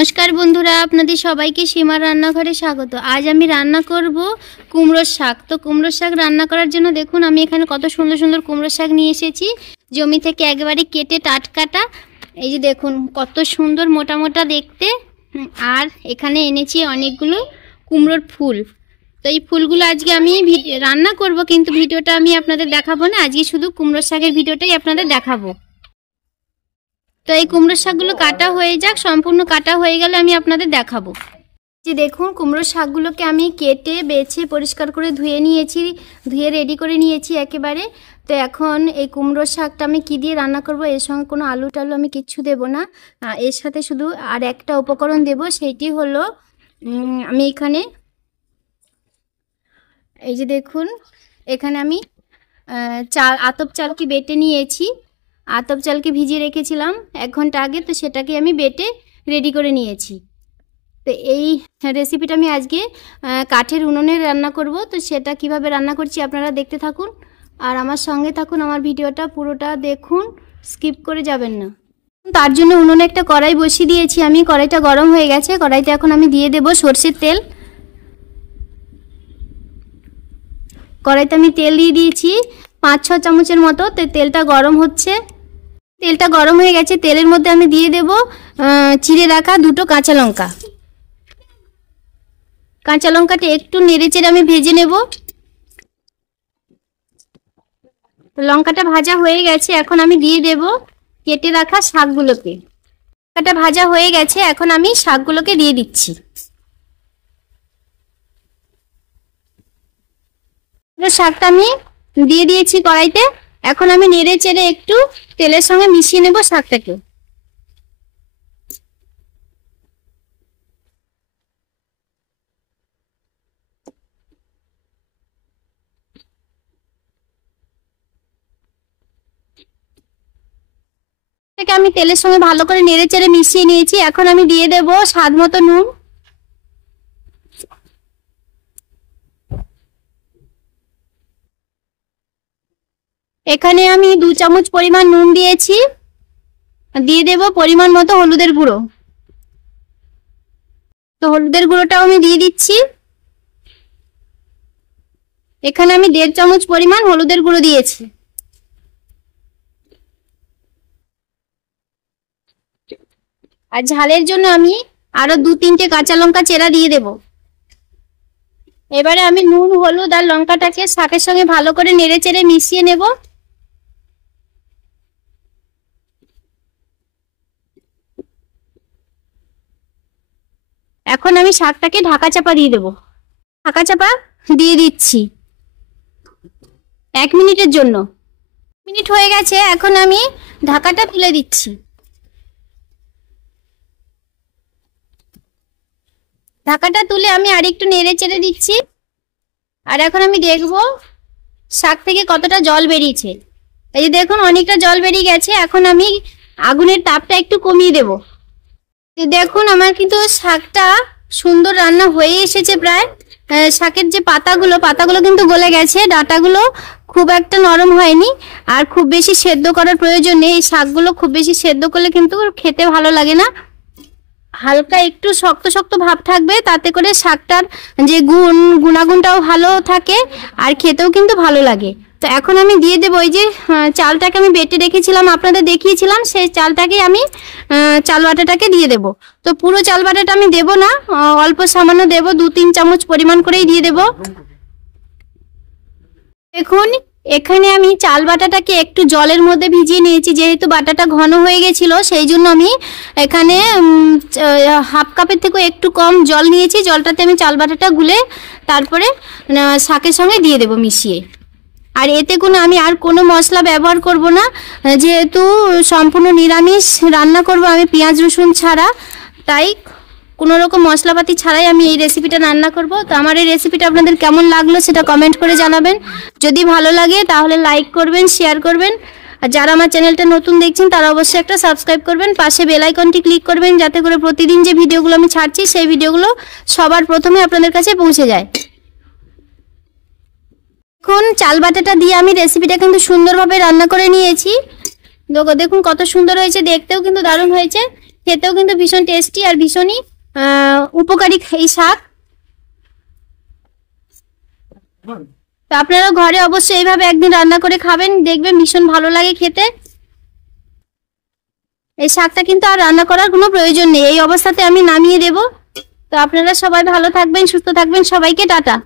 নমস্কার বন্ধুরা, আপনাদের সবাইকে সীমার রান্নাঘরে স্বাগত। আজ আমি রান্না করব কুমড়োর শাক। তো কুমড়োর শাক রান্না করার জন্য দেখুন আমি এখানে কত সুন্দর সুন্দর কুমড়োর শাক নিয়ে এসেছি, জমি থেকে একেবারে কেটে টাটকাটা। এই যে দেখুন কত সুন্দর মোটা মোটা দেখতে। আর এখানে এনেছি অনেকগুলো কুমড়োর ফুল। তো এই ফুলগুলো আজকে আমি রান্না করব, কিন্তু ভিডিওটা আমি আপনাদের দেখাবো না। আজকে শুধু কুমড়োর শাকের ভিডিওটাই আপনাদের দেখাবো। তো এই কুমড়োর শাকগুলো কাটা হয়ে যাক, সম্পূর্ণ কাটা হয়ে গেলে আমি আপনাদের দেখাবো। যে দেখুন কুমড়োর শাকগুলোকে আমি কেটে বেছে পরিষ্কার করে ধুয়ে নিয়েছি, ধুয়ে রেডি করে নিয়েছি একেবারে। তো এখন এই কুমড়োর শাকটা আমি কি দিয়ে রান্না করব, এর সঙ্গে কোনো আলু টালু আমি কিচ্ছু দেব না। এর সাথে শুধু আর একটা উপকরণ দেব, সেইটি হলো আমি এখানে এই যে দেখুন এখানে আমি আতপ চালকে বেটে নিয়েছি। আতপ চালকে ভিজিয়ে রেখেছিলাম 1 ঘন্টা আগে, তো সেটাকে আমি বেটে রেডি করে নিয়েছি। তো এই রেসিপিটা আমি আজকে কাঠের উনুনে রান্না করব। তো সেটা কিভাবে রান্না করছি আপনারা দেখতে থাকুন আর আমার সঙ্গে থাকুন, আমার ভিডিওটা পুরোটা দেখুন, স্কিপ করে যাবেন না। তার জন্য উনুনে একটা কড়াই বসিয়ে দিয়েছি আমি। কড়াইটা গরম হয়ে গেছে, কড়াইতে এখন আমি দিয়ে দেব সরষের তেল। কড়াইতে আমি তেল দিয়ে দিয়েছি 5-6 চামচের মতো। তো তেলটা গরম হচ্ছে, তেলটা গরম হয়ে গেছে। তেলের মধ্যে আমি দিয়ে দেব চিড়ে রাখা 2টো কাঁচা লঙ্কা। কাঁচা লঙ্কাটা একটু নেড়েচেড়ে আমি ভেজে নেব। লঙ্কাটা ভাজা হয়ে গেছে, এখন আমি দিয়ে দেব কেটে রাখা শাকগুলোকে। লঙ্কাটা ভাজা হয়ে গেছে, এখন আমি শাকগুলোকে দিয়ে দিচ্ছি। শাকটা আমি দিয়ে দিয়েছি কড়াইতে। এখন আমি নেড়ে চেড়ে একটু তেলের সঙ্গে মিশিয়ে নেব শাকটাকে। আমি তেলের সঙ্গে ভালো করে নেড়ে চেড়ে মিশিয়ে নিয়েছি। এখন আমি দিয়ে দেব স্বাদ মতো নুন। এখানে আমি 2 চামচ পরিমাণ নুন দিয়েছি। দিয়ে দেব পরিমাণ মতো হলুদের গুঁড়ো। তো হলুদের গুঁড়োটাও আমি দিয়ে দিচ্ছি। এখানে আমি 1.5 চামচ পরিমাণ হলুদের গুঁড়ো দিয়েছি। আর ঝালের জন্য আমি আরো 2-3টে কাঁচা লঙ্কা চেরা দিয়ে দেব। এবারে আমি নুন, হলুদ আর লঙ্কাটাকে শাকের সঙ্গে ভালো করে নেড়ে চেড়ে মিশিয়ে নেব। এখন আমি শাকটাকে ঢাকা চাপা দিয়ে দেব। ঢাকা চাপা দিয়ে দিচ্ছি 1 মিনিটের জন্য। মিনিট হয়ে গেছে, এখন আমি ঢাকাটা তুলে দিচ্ছি। ঢাকাটা তুলে আমি আরেকটু নেড়ে চেড়ে দিচ্ছি। আর এখন আমি দেখব শাক থেকে কতটা জল বেরিয়েছে। এই যে দেখুন অনেকটা জল বেরিয়ে গেছে। এখন আমি আগুনের তাপটা একটু কমিয়ে দেব। দেখুন আমার কিন্তু শাকটা সুন্দর রান্না হয়ে এসেছে প্রায়। শাকের যে পাতাগুলো কিন্তু গলে গেছে, ডাঁটাগুলো খুব একটা নরম হয়নি। আর খুব বেশি সেদ্ধ করার প্রয়োজন নেই। এই শাকগুলো খুব বেশি সেদ্ধ করলে কিন্তু খেতে ভালো লাগে না। হালকা একটু শক্ত শক্ত ভাব থাকবে, তাতে করে শাকটার যে গুণাগুণটাও ভালো থাকে আর খেতেও কিন্তু ভালো লাগে। তো এখন আমি দিয়ে দেবো ওই যে চালটাকে আমি বেটে রেখেছিলাম, আপনাদের দেখিয়েছিলাম, সেই চালটাকে আমি চাল বাটাটাকে দিয়ে দেব। তো পুরো চাল বাটাটা আমি দেব না, অল্প সামান্য দেব, 2-3 চামচ পরিমাণ করেই দিয়ে দেব। দেখুন এখানে আমি চাল বাটাটাকে একটু জলের মধ্যে ভিজিয়ে নিয়েছি, যেহেতু বাটাটা ঘন হয়ে গেছিল সেই জন্য আমি এখানে 1/2 কাপের থেকে একটু কম জল নিয়েছি। জলটাতে আমি চাল বাটাটা গুলে তারপরে শাকের সঙ্গে দিয়ে দেব মিশিয়ে। আর এতে আমি আর কোনো মশলা ব্যবহার করব না, যেহেতু সম্পূর্ণ নিরামিষ রান্না করব আমি পেঁয়াজ রসুন ছাড়া, তাই কোনো রকম মশলাপাতি ছাড়াই আমি এই রেসিপিটা রান্না করব। তো আমার এই রেসিপিটা আপনাদের কেমন লাগলো সেটা কমেন্ট করে জানাবেন। যদি ভালো লাগে তাহলে লাইক করবেন, শেয়ার করবেন। আর যারা আমার চ্যানেলটা নতুন দেখছেন তারা অবশ্যই একটা সাবস্ক্রাইব করবেন, পাশে বেল আইকনটি ক্লিক করবেন, যাতে করে প্রতিদিন যে ভিডিওগুলো আমি ছাড়ছি সেই ভিডিওগুলো সবার প্রথমে আপনাদের কাছে পৌঁছে যায়। এখন চাল বাটাটা দিয়ে আমি রেসিপিটা কিন্তু সুন্দরভাবে রান্না করে নিয়েছি। দেখুন কত সুন্দর হয়েছে, দেখতেও কিন্তু দারুণ হয়েছে। খেতেও কিন্তু ভীষণ টেস্টি আর ভীষণই উপকারী এই শাক। তো আপনারা ঘরে অবশ্যই এইভাবে একদিন রান্না করে খাবেন, দেখবেন ভীষণ ভালো লাগে খেতে। এই শাকটা কিন্তু আর রান্না করার কোনো প্রয়োজন নেই, এই অবস্থাতে আমি নামিয়ে দেব। তো আপনারা সবাই ভালো থাকবেন, সুস্থ থাকবেন, সবাইকে টাটা।